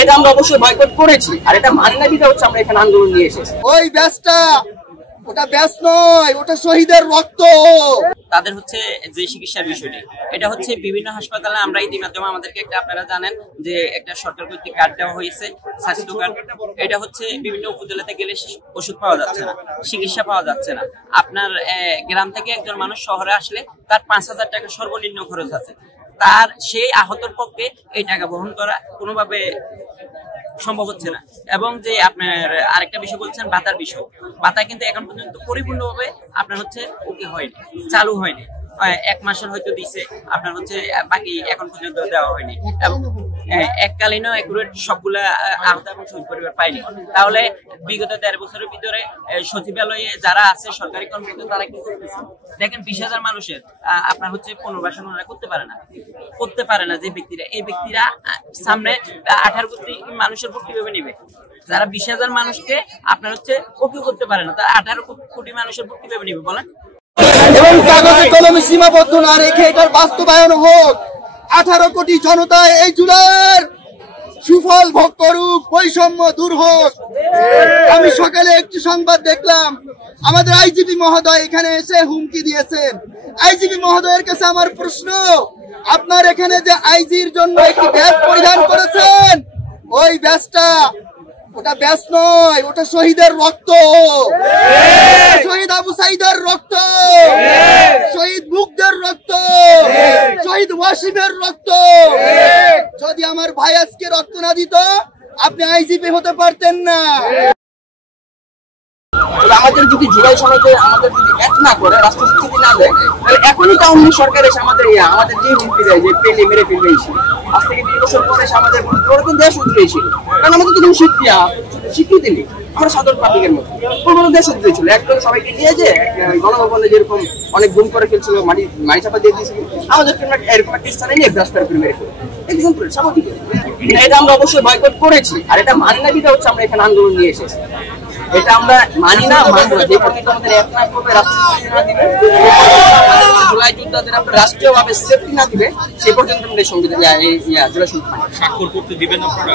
এটা আমরা অবশ্যই বয়কট করেছি, আর এটা মানি না বিধা হচ্ছে আমরা এখানে আন্দোলন নিয়ে এসেছি। ওই ব্যাসটা ওটা ব্যাস নয়, ওটা শহীদের রক্ত। তাদের হচ্ছে যে চিকিৎসার বিষয়টি, এটা হচ্ছে বিভিন্ন হাসপাতালে আমরা ইতিমধ্যে আমাদেরকে একটা, আপনারা জানেন যে একটা সরকার কর্তৃক কার্ড দেওয়া হয়েছে, স্বাস্থ্য কার্ড। এটা হচ্ছে বিভিন্ন উপজেলাতে গেলে ওষুধ পাওয়া যাচ্ছে না, চিকিৎসা পাওয়া যাচ্ছে না। আপনার গ্রাম থেকে একজন মানুষ শহরে আসলে তার 5,000 টাকা সর্বনিম্ন খরচ আছে, তার সেই আহতর পক্ষে এই টাকা বহন করা কোনোভাবে সম্ভব হচ্ছে না। এবং যে আপনার আরেকটা বিষয় বলছেন ভাতার বিষয়, ভাতা কিন্তু এখন পর্যন্ত পরিপূর্ণভাবে আপনার হচ্ছে ওকে হয়নি, চালু হয়নি। 1 মাসের হয়তো দিছে, আপনার হচ্ছে বাকি এখন পর্যন্ত দেওয়া হয়নি। এবং এককালীন একুরেট সবগুলা আহত এবং শহীদ পরিবার পায়নি। তাহলে বিগত 13 বছরের ভিতরে সচিবালয়ে যারা আছে সরকারি কর্মকর্তা তারা কি করতেছে দেখেন, 20,000 মানুষের আপনার হচ্ছে পুনর্বাসন করতে পারে না যে ব্যক্তিরা, এই ব্যক্তিরা সামনে 18 কোটি মানুষের ভোট কিভাবে নিবে? যারা 20,000 মানুষকে আপনার হচ্ছে ওকে করতে পারে না, তারা 18 কোটি মানুষের ভোট কিভাবে নিবে বলেন? এবং কাগজে কলমে সীমাবদ্ধ না রেখে এটার বাস্তবায়ন হোক। 18 কোটি জনতা এই জুলাইয়ের সুফল ভোগ করুক, বৈষম্য দূর হোক। আমি সকালে একটি সংবাদ দেখলাম, আমাদের আইজিপি মহোদয় এখানে এসে হুমকি দিয়েছেন। আইজিপি মহোদয়ের কাছে আমার প্রশ্ন, আপনার এখানে যে আইজির জন্য একটি ব্যাজ পরিধান করেছেন, ওই ব্যাজটা ওটা ব্যাস নয়, ওটা শহীদের রক্ত। শহীদ আবু সাইদের রক্ত, শহীদ মুগ্ধের রক্ত, শহীদ ওয়াসিমের রক্ত। যদি আমার ভাই আজকে রক্ত না দিত, আপনি আইজিপি হতে পারতেন না। আমাদের যদি জুলাই সনদে আমাদের যদি এক না করে, রাষ্ট্র স্বীকৃতি না দেয়, তাহলে এখনই তো আওয়ামী সরকার এসে আমাদের যে হুমকি দেয় যে পেলে মেরে ফেলবে, আজ থেকে 2 বছর পরে এসে আমাদের দেশ উঠেছিল। কারণ আমাদের তো কোনো স্বীকৃতি নেই, আমরা সাধারণ পাবলিকের মতো কোনো দেশ উঠেছিল। একদম সবাইকে নিয়ে যে গণভবনে যেরকম অনেক গুম করে ফেলছিল, মাটি চাপা দিয়ে দিয়েছিল, আমাদেরকে এরকম একটা স্থানে নিয়ে ব্রাস্টার করে মেরে ফেলবে, একদম স্বাভাবিক। এটা আমরা অবশ্যই বয়কট করেছি, আর এটা মানি না বিধা হচ্ছে আমরা এখানে আন্দোলন নিয়ে এসেছি। এটা আমরা মানি না, মানবো না। যে পর্যন্ত আমাদের এক না করবে, জুলাই যোদ্ধাদের আমরা রাষ্ট্রীয়ভাবে সেফটি না দিবে, সেই পর্যন্ত আমাদের সংবিধান জুলাই স্বাক্ষর করতে দিবেন আপনারা?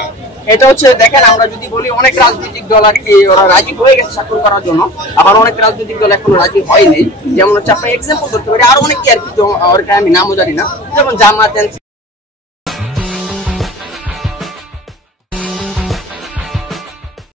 এটা হচ্ছে দেখেন, আমরা যদি বলি অনেক রাজনৈতিক দল আর কি ওরা রাজি হয়ে গেছে স্বাক্ষর করার জন্য, আবার অনেক রাজনৈতিক দল এখনো রাজি হয়নি। যেমন হচ্ছে আপনার এক্সাম্পল ধরতে পারি, আর অনেকে আর কি, আমি নামও জানি না, যেমন জামাত